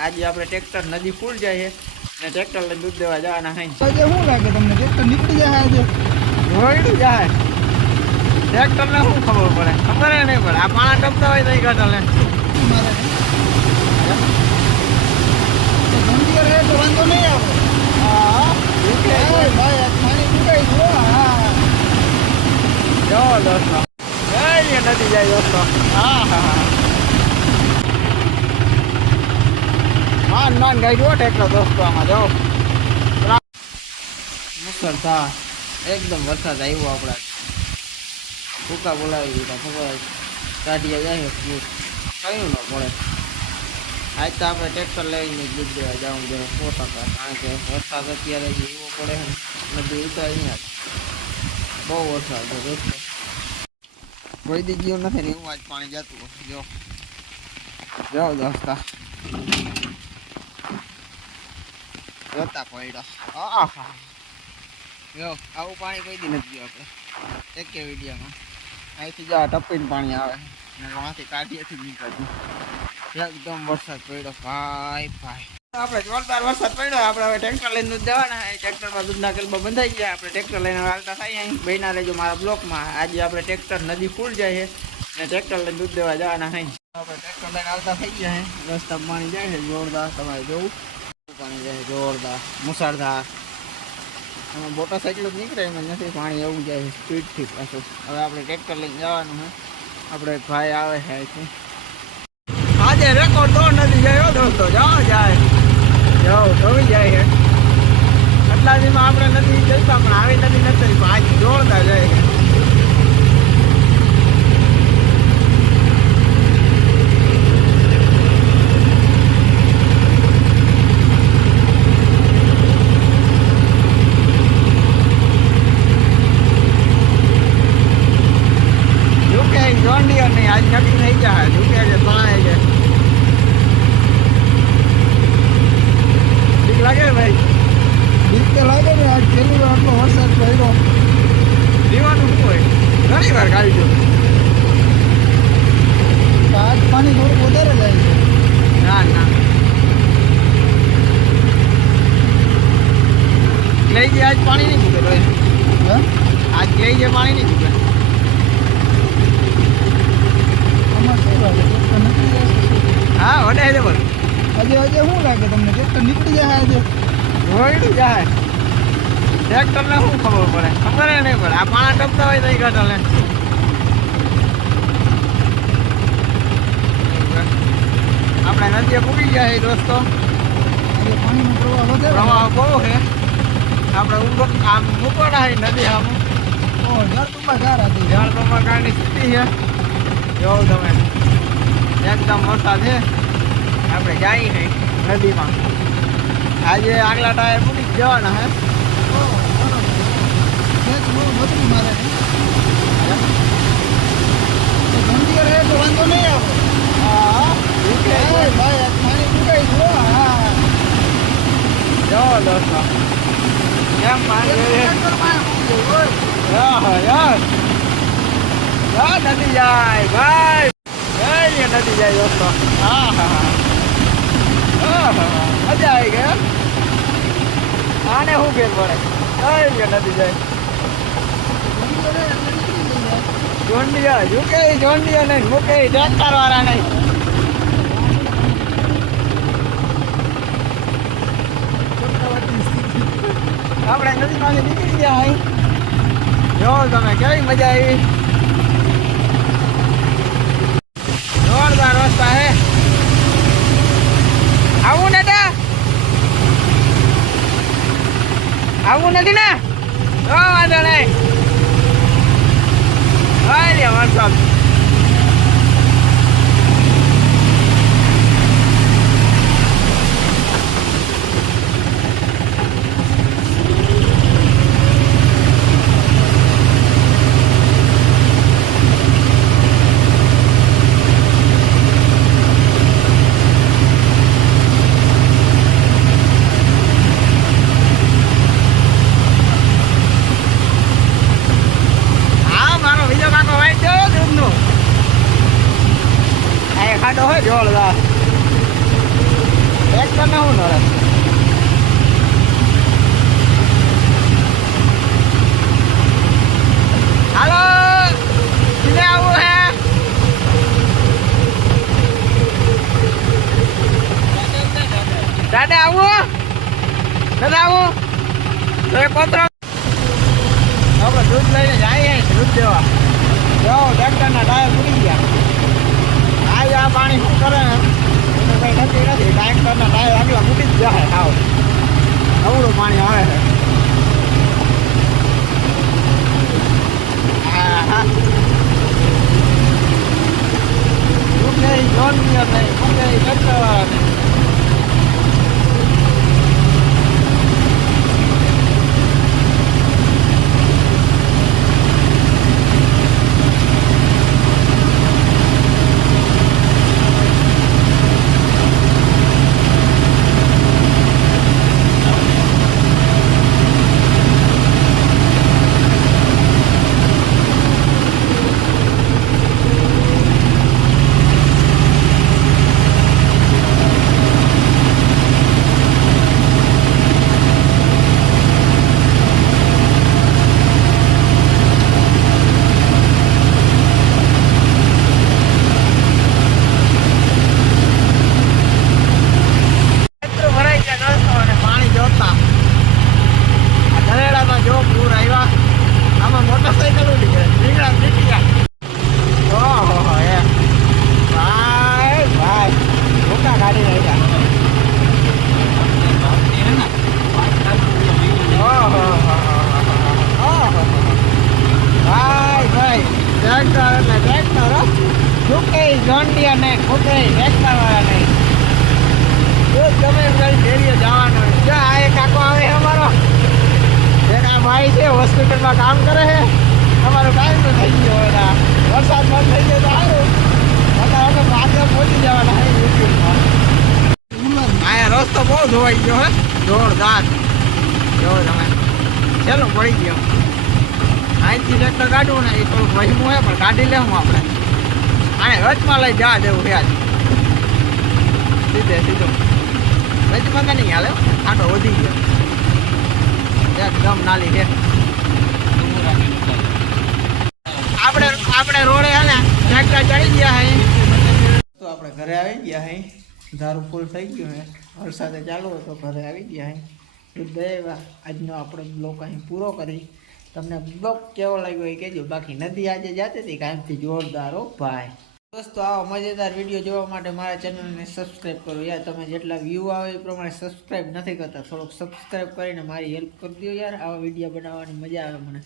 આજે આપણે ટ્રેક્ટર નદી ફૂલ જાય છે ને ટ્રેક્ટર લઈને દૂધ દેવા જવાના હઈ આજે શું લાગે તમને? ટ્રેક્ટર નીકળી જાય આજે? જોઈડું જાય. ટ્રેક્ટર ને શું ખબર પડે? ખબર નહીં પડે. આ પાણા ટપતા હોય રહે તો વાંધો નહીં આવે હા ભાઈ પાણી ગયો હા જો દોસ્તો. જય નદી જાય દોસ્તો. હા હા હા. માન નાન ગાઈ જો ટેકરો દોસ્તો આમાં જો મુસળધાર એકદમ વરસાદ આવ્યો આપણા. ફૂકા બોલાવી દીધા ખબર કાઢીએ જાય કયું ન પડે. આજ તો આપણે ટ્રેક્ટર લઈને દૂધ દેવા જવું જોઈએ સો ટકા કારણ કે વરસાદ અત્યારે જે એવો પડે ને, નદી ઉતારી અહીંયા. બહુ વરસાદ છે દોસ્તો. કોઈ દી ગયું નથી ને એવું આજ પાણી જતું. જો. જાઓ દોસ્તા. જોતા પડ્યો. આહા. જો, આવું પાણી કોઈ દી નથી આપણે એક વિડીયોમાં. અહીંથી જો પાણી આવે. ને વાંથી કાઢીએથી એકદમ વરસાદ પડ્યો. ભાઈ ભાઈ. આપણે જોરદાર વરસાદ પડ્યો. આપણે હવે લઈને દૂધ દેવાના. ટ્રેક્ટરમાં દૂધના કલબા બંધાઈ ગયા. આપણે ટ્રેક્ટર લઈને હાલતા થાય અહીં. બહેના મારા બ્લોકમાં. આજે આપણે ટ્રેક્ટર નદી ફૂલ જાય છે. ને ટ્રેક્ટર લઈને દૂધ દેવા જવાના છે આપણે ટ્રેક્ટર લઈને હાલતા થઈ છે. રસ્તા પાણી જાય છે. જોરદાર તમારે જોવું. પાણી જાય જોરદાર મુસળધાર એમાં મોટરસાઇકલ જ નીકળે, એમાં નથી, પાણી એવું જાય છે સ્પીડથી પાછું. હવે આપણે ટ્રેક્ટર લઈને જવાનું છે. આપણે ભાઈ આવે છે અહીંથી. આજે રેકોર્ડ તો નથી જાય દોસ્તો. જાઓ, જાય. જાઓ, ધોઈ જાય છે. આટલા દીમાં આપણે નથી જતા, પણ આવી નથી નથી આજે જોરદાર જાય છે યુકે જોન ડિયર નહીં આજ નક્કી થઈ જાય યુકે છે તણાય છે ઠીક લાગે ને ભાઈ તો લાગે ને આજ પહેલી વાર આટલો વરસાદ પડ્યો પીવાનું શું હોય? ઘણી વાર ખાવી ગયો તો આજ પાણી થોડુંક વધારે જાય છે. ના ના. લઈ જાય આજ પાણી નહીં મૂકે ભાઈ. હે? આજ લઈ જાય પાણી નહીં મૂકે? હા વડાય દે બોલ આજે આજે શું લાગે તમને? ટ્રેક્ટર નીકળી જાય આજે? જોઈડું જાય. ટ્રેક્ટર ને શું ખબર પડે? ખબર નહીં પડે. આ પાણા ટપતા હોય એ ઘટલે આપણે નદીએ પૂકી ગયા છે દોસ્તો પ્રવાહ બહુ છે. આપણે ઊંઘો આમ મૂકવાના છે નદી આમ ઝાડ પ્રમાણની સ્થિતિ છે. જોઉં તમે. એકદમ વરસાદ છે. આપણે જાય નહીં નદીમાં. આજે આગલા ટાયર મૂકી જવાના બરોબર. ખેંચ મારે ગંભીર રહે તો વાંધો નહીં આવે હા ભાઈ પાણી ફૂટાઈ ગયો હા ગયું, નદી જાય ભાઈ નદી જાય દોસ્તો હા હા હા હા, હા. મજા આવી હો. આને શું ફેર પડે જય નદી જાય ગંભીર રહે એટલે નીકળી જાય. જોંડિયા ઝુકે જોંડિયા નહીં મૂકે ટ્રેક્ટર વાળા નહીં. આપણે નદીમાંથી નીકળી ગયા અહીં. જો, તમે કેવી મજા આવી. જોરદાર રસ્તા હે. આવું ને આવું નથી ને? વાંધો નહીં. Ay, વરસાદ હા મારો બીજો કાકો વાઈટ ગયો દૂધનો આ ખાટો હોય જોરદાર તને હું નરસ હાલો સીધે આવું હે દાદા આવું દાદા આવું તો એ પત્ર આપણે દૂધ લઈને જઈએ દૂધ દેવા જો ટ્રેક્ટરના ટાયર ઉડી ગયા આ આ પાણી શું કરે? કંઈ નથી. નથી ટ્રેક્ટરના ટાયર આગલા મૂકી જ જાય હાવ અવળું પાણી આવે છે હા હા શું કે જોન નહીં શું કે ટ્રેક્ટરવાળા નહીં ક્ષેત્ર ભરાઈ ગયા નળસો અને પાણી જોતા આ ધરેડામાં જો પૂર આવ્યા આમાં મોટરસાઇકલ ઉડી ગયા રીંગણા નીકળી ગયા ઓહો એ ભાઈ ભાઈ મોટા ગાડી નાખ્યા ઓહો ઓહો ભાઈ ભાઈ ટ્રેક્ટર એટલે ટ્રેક્ટર હો છૂકે જોન્ડિયા નહીં. ફૂટે ટ્રેક્ટર વાળા નહીં જો તમે જવાનું. જો આ એક કાકો આવે છે અમારો. એક આ ભાઈ છે, હોસ્પિટલમાં કામ કરે છે. અમારો ટાઈમ તો થઈ ગયો હવે વરસાદ બંધ થઈ ગયો તો સારું. અત્યારે અમે પહોંચી જવાના છે યુટ્યુબમાં અહીંયા રસ્તો બહુ ધોવાઈ ગયો હે. જોરદાર. જો તમે. ચલો, પડી ગયો. અહીંથી ટ્રેક્ટર કાઢવું ને એ થોડુંક વહેમું હોય, પણ કાઢી લેવું આપણે. આને વચમાં લઈ જવા દેવું છે સીધે સીધો. વચમાં તો નહીં હાલે હો. આટો વધી ગયો. એકદમ નાલી છે. આપણે આપણે રોડે હાલે ટ્રેક્ટર ચડી ગયા હે. તો આપણે ઘરે આવી ગયા હે. દારૂ ફૂલ થઈ ગયું હે. વરસાદે ચાલુ હતો ઘરે આવી ગયા હે. દૂધ દઈ આજનો આપણે બ્લોક અહીં પૂરો કરી. તમને બ્લોક કેવો લાગ્યો એ કહેજો. બાકી નદી આજે જાતી હતી કાંઈથી જોરદાર હો ભાઈ. દોસ્તો, આવા મજેદાર વીડિયો જોવા માટે મારા ચેનલને સબસ્ક્રાઈબ કરો. યાર, તમે જેટલા વ્યૂ આવે એ પ્રમાણે સબસ્ક્રાઈબ નથી કરતા. થોડુંક સબસ્ક્રાઈબ કરીને મારી હેલ્પ કરી દો યાર. આવા વીડિયો બનાવવાની મજા આવે મને.